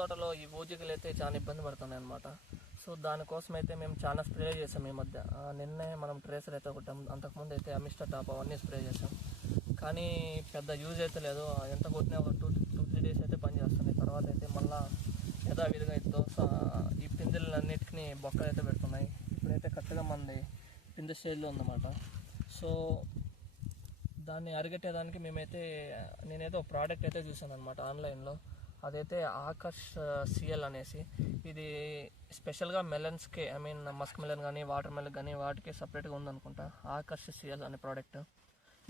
తోటలో ఈ ఊజికలు అయితే చాలా ఇబ్బంది పడుతున్నాయి అనమాట. సో దానికోసం అయితే మేము చాలా స్ప్రే చేసాం ఈ మధ్య. నిన్నే మనం ట్రేసర్ అయితే కొట్టాం, అంతకుముందు అయితే అమిస్టర్ టాప్ అవన్నీ స్ప్రే చేసాం. కానీ పెద్ద యూజ్ అయితే లేదు. ఎంత కొట్టినా ఒక 2-3 డేస్ అయితే పనిచేస్తుంది. తర్వాత అయితే మళ్ళీ యథావిధిగా అయితే ఈ పిందెలన్నిటికీ బొక్కలు అయితే పెడుతున్నాయి. ఇప్పుడైతే కరెక్ట్గా మంది పిందె స్టేజ్లో ఉందన్నమాట. సో దాన్ని అరిగట్టేదానికి నేనైతే ఒక ప్రోడక్ట్ అయితే చూసాను అనమాట ఆన్లైన్లో. అదైతే ఆకర్ష్ సిఎల్ అనేసి. ఇది స్పెషల్గా మెలన్స్కి, మస్క్ మెలన్ కానీ వాటర్ మెలన్ కానీ వాటికి సపరేట్గా ఉందనుకుంటా, ఆకర్ష్ సిఎల్ అనే ప్రోడక్ట్.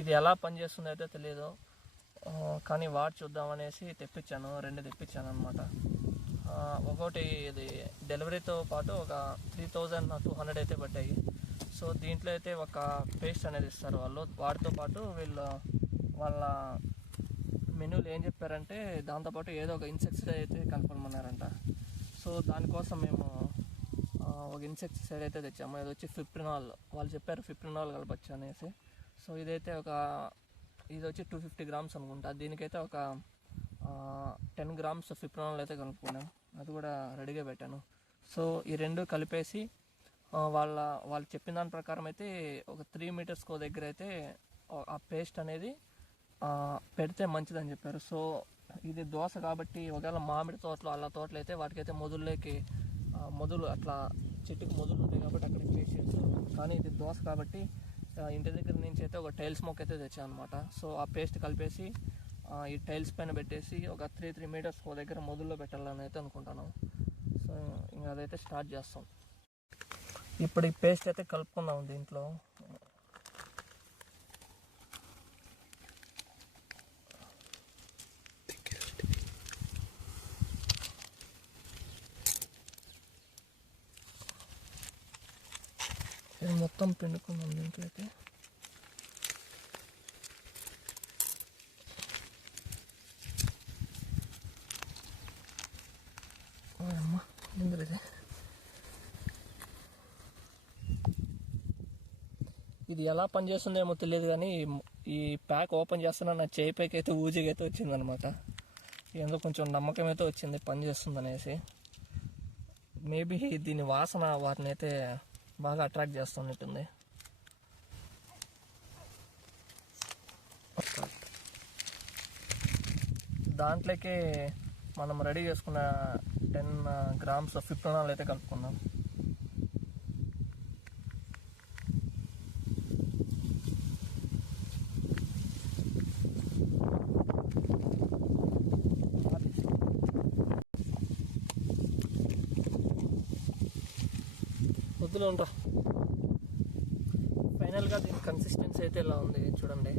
ఇది ఎలా పనిచేస్తుందో అయితే తెలియదు, కానీ వాటి చూద్దామనేసి తెప్పించాను. 2 తెప్పించాను అనమాట. ఒకటి ఇది డెలివరీతో పాటు ఒక 3200 అయితే పడ్డాయి. సో దీంట్లో అయితే ఒక పేస్ట్ అనేది ఇస్తారు వాళ్ళు. వాటితో పాటు వాళ్ళ మెనూలు ఏం చెప్పారంటే దాంతోపాటు ఏదో ఒక ఇన్సెక్టిసైడ్ అయితే కనుక్కోమన్నారంట. సో దానికోసం మేము ఒక ఇన్సెక్టిసైడ్ అయితే తెచ్చాము. ఇది వచ్చి ఫిప్రినాల్. వాళ్ళు చెప్పారు ఫిప్రినాల్ కలపచ్చు అనేసి. సో ఇది వచ్చి 250 గ్రామ్స్ అనుకుంటా. దీనికైతే ఒక 10 గ్రామ్స్ ఫిప్రినాల్ అయితే కలుపుకున్నాం. అది కూడా రెడీగా పెట్టాను. సో ఈ 2 కలిపేసి వాళ్ళు చెప్పిన దాని ప్రకారం అయితే ఒక 3 మీటర్స్కో దగ్గర అయితే ఆ పేస్ట్ అనేది పెడితే మంచిదని చెప్పారు. సో ఇది దోస కాబట్టి ఒకవేళ మామిడి తోటలు అలా తోటలు అయితే వాటికైతే మొదలు అట్లా చెట్టుకు మొదలు ఉంటాయి కాబట్టి అక్కడికి పేస్ట్ చేస్తారు. కానీ ఇది దోస కాబట్టి ఇంటి దగ్గర నుంచి అయితే ఒక టైల్స్ మొక్క అయితే తెచ్చాను అనమాట. సో ఆ పేస్ట్ కలిపేసి ఈ టైల్స్ పైన పెట్టేసి ఒక 3 మీటర్స్ ఒక దగ్గర మొదల్లో పెట్టాలని అయితే అనుకుంటాను. సో ఇంకా అదైతే స్టార్ట్ చేస్తాం. ఇప్పుడు ఈ పేస్ట్ అయితే కలుపుకున్నాం దీంట్లో. ఇది మొత్తం పిండుకున్నాం దీంట్లో అయితే. అమ్మ ఇది ఎలా పనిచేస్తుందేమో తెలియదు, కానీ ఈ ప్యాక్ ఓపెన్ చేస్తున్నా నా చేయి పైకి అయితే ఊజిగైతే వచ్చిందనమాట. ఎందుకు కొంచెం నమ్మకం అయితే వచ్చింది పనిచేస్తుంది అనేసి. మేబీ దీని వాసన వాటిని అయితే బాగా అట్రాక్ట్ చేస్తున్నట్టుంది. దాంట్లోకి మనం రెడీ చేసుకున్న 10 గ్రామ్స్ ఫిప్రినాల్ అయితే కలుపుకుందాం. వద్దులో ఉంటా. ఫైనల్గా దీని కన్సిస్టెన్సీ అయితే ఇలా ఉంది చూడండి.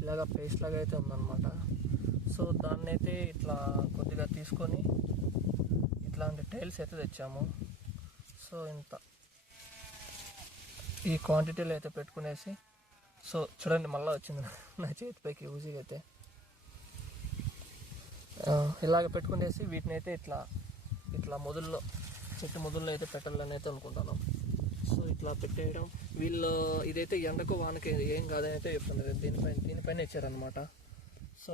ఇలాగా పేస్ట్ లాగా అయితే ఉందన్నమాట. సో దాన్ని అయితే ఇట్లా కొద్దిగా తీసుకొని ఇట్లాంటి టైల్స్ అయితే తెచ్చాము. సో ఈ క్వాంటిటీలో అయితే పెట్టుకునేసి, సో చూడండి మళ్ళీ వచ్చింది నా చేతిపైకి యూజీగా అయితే. ఇలాగ పెట్టుకునేసి వీటిని అయితే ఇట్లా చెట్టు మొదల్లో అయితే పెట్టాలని అయితే అనుకుంటాను. సో ఇట్లా పెట్టేయడం. ఇదైతే ఎండకు వానకి ఏం కాదని అయితే చెప్తున్నారు. దీనిపైన ఇచ్చారనమాట. సో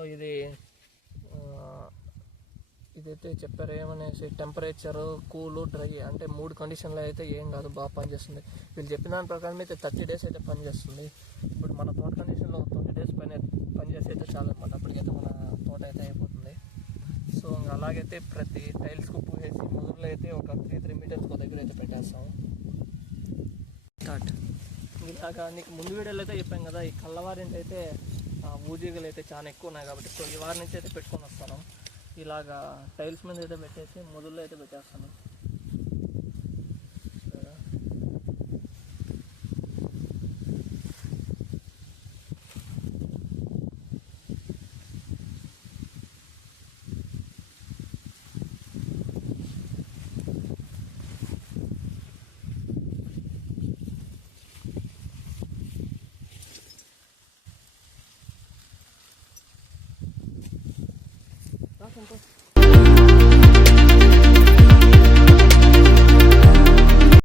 ఇదైతే చెప్పారు ఏమనేసి, టెంపరేచరు, కూలు, డ్రై అంటే 3 కండిషన్లో అయితే ఏం కాదు, బాగా పనిచేస్తుంది. వీళ్ళు చెప్పిన దాని ప్రకారం అయితే 30 డేస్ అయితే పనిచేస్తుంది. ఇప్పుడు మన తోట కండిషన్లో 20 డేస్ పైన పనిచేసి అయితే చాలన్నమాట. అప్పటికైతే మన తోట అయితే అయిపోతుంది. సో ఇంకా అలాగైతే ప్రతి టైల్స్కు పూసేసి మొదలు అయితే ఒక 3 మీటర్స్ ఒక దగ్గర అయితే పెట్టేస్తాము. స్టార్ట్. ఇలాగా నీకు ముందు వీడియోలో అయితే చెప్పాం కదా, ఈ కళ్ళవారింటి అయితే ఊజీగలు అయితే చాలా ఎక్కువ ఉన్నాయి కాబట్టి, సో ఈ వారి నుంచి అయితే పెట్టుకొని వస్తాను. ఇలాగా టైల్స్ మీద అయితే పెట్టేసి మొదల్లో అయితే పెట్టేస్తాను.